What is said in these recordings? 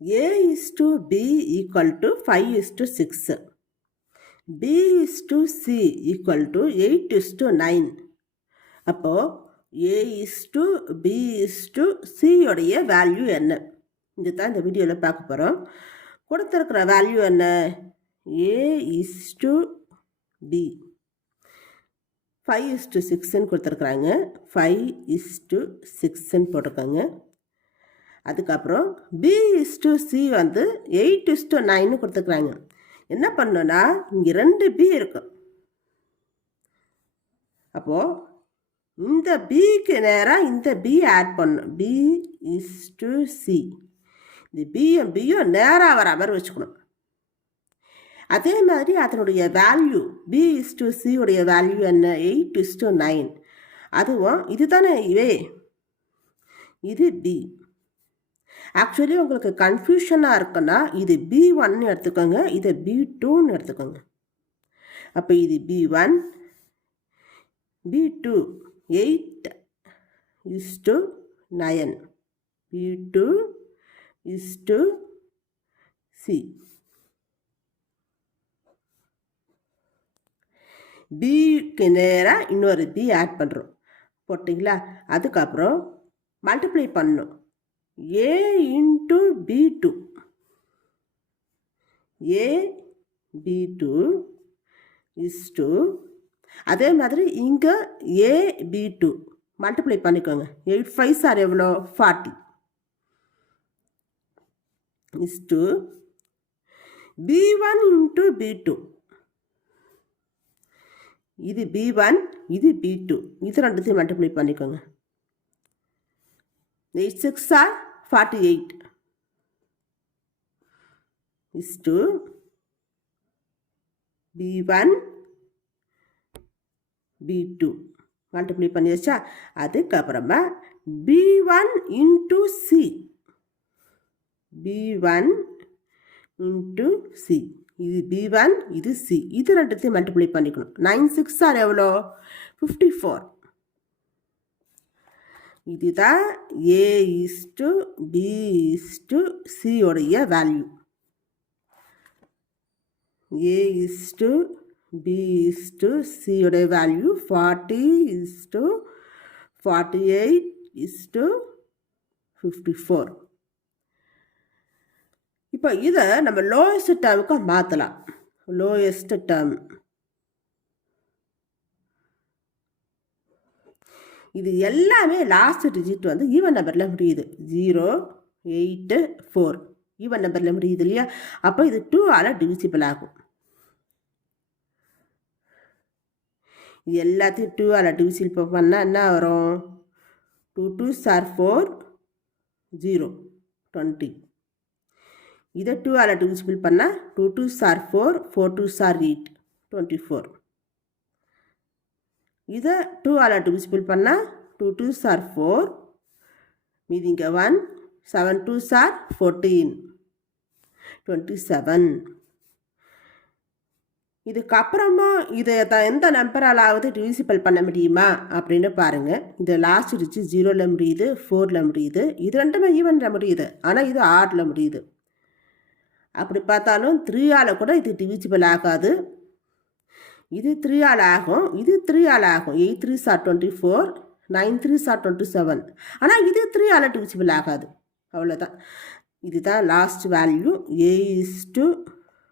A is to B equal to 5:6. B is to C equal to 8:9. அப்போது A is to B is to C உடைய value என்ன? இது தான் இந்த வீடியோவில் பார்க்க போகிறோம். கொடுத்துருக்கிற வேல்யூ என்ன? A is to B 5:6ன்னு கொடுத்துருக்குறாங்க. 5:6ன்னு போட்டிருக்காங்க. அதுக்கப்புறம் B is to C வந்து 8:9ன்னு கொடுத்துருக்குறாங்க. என்ன பண்ணோன்னா இங்கே 2 B இருக்கும். அப்போது இந்த பிக்கு நேராக இந்த பி ஆட் பண்ணணும். B is to C. இந்த பியும் நேராக வர மாதிரி வச்சுக்கணும். அதே மாதிரி அதனுடைய value B is to C உடைய வேல்யூ என்ன? 8:9. அதுவும் இது தானே இது B. ஆக்சுவலி உங்களுக்கு கன்ஃபியூஷனாக இருக்குன்னா இது B1 எடுத்துக்கோங்க, இதை B2ன்னு எடுத்துக்கோங்க. அப்போ இது B1 B2 8:9 B2 is to C. பிக்கு நேராக இன்னொரு B ஆட் பண்ணுறோம். போட்டிங்களா? அதுக்கப்புறம் மல்டிப்ளை பண்ணணும். A into B2 A B2 is to அதே மாதிரி இங்கே A B2 மல்டிப்ளை பண்ணிக்கோங்க. 8 5s are எவ்வளோ? 40 is to B1 into B2. இது B1 இது B2 இது ரெண்டுத்தையும் மல்டிப்ளை பண்ணிக்கோங்க. 8 6 are 48 is to B1 B2 multiply பண்ணியாச்சா? அதுக்கப்புறமா B1 into C B1 into C இது B1 இது C இது ரெண்டுத்தையும் மல்டிப்ளை பண்ணிக்கணும். 9 6 are எவ்வளோ? 54. இதுதான் A is to B is to C உடைய value. A is to B is to C உடைய value 40 is to 48 is to 54. இப்போ இதை நம்ம லோயஸ்ட் டேர்முக்கு மாற்றலாம். லோயஸ்ட் டேர்ம் இது எல்லாமே லாஸ்ட் டிஜிட் வந்து ஈவன் நம்பரில் முடியுது. 0 8 4 ஈவன் நம்பரில் முடியுது இல்லையா? அப்போ இது 2ஆல் டிவிசிபிள் ஆகும். இது எல்லாத்தையும் 2ஆல் டிவிசிபிள் பண்ணால் என்ன வரும்? 2 2s are 4 0 20. இதை 2ஆல் டிவிசிபிள் பண்ணால் 2 2s are 4 4 2s are 8 24. இதை 2ஆல் டிவிசிபிள் பண்ணால் 2 2s are 4 மீதி இங்கே 1 7 2s are 14 27. இதுக்கப்புறமா இதை எந்த நம்பராலாவது டிவிசிபிள் பண்ண முடியுமா அப்படின்னு பாருங்கள். இது லாஸ்ட் இருந்துச்சு 0ல் முடியுது 4ல் முடியுது. இது ரெண்டுமே ஈவனில் முடியுது, ஆனால் இது 6ல் முடியுது. அப்படி பார்த்தாலும் 3ஆல் கூட இது டிவிசிபிள் ஆகாது. இது 3ஆல் ஆகும், இது 3ஆல் ஆகும். 8 3s are 24 9 3s are 27. ஆனால் இது 3ஆல் டிவிசிபிள் ஆகாது. அவ்வளோதான். இதுதான் last value. A is to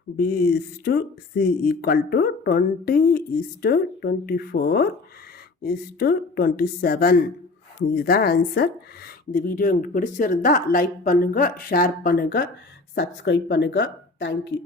B is to C equal to 20 is to 24 is to 27. இதுதான் ஆன்சர். இந்த வீடியோ உங்களுக்கு பிடிச்சிருந்தா லைக் பண்ணுங்கள், ஷேர் பண்ணுங்கள், சப்ஸ்கிரைப் பண்ணுங்கள். தேங்க்யூ.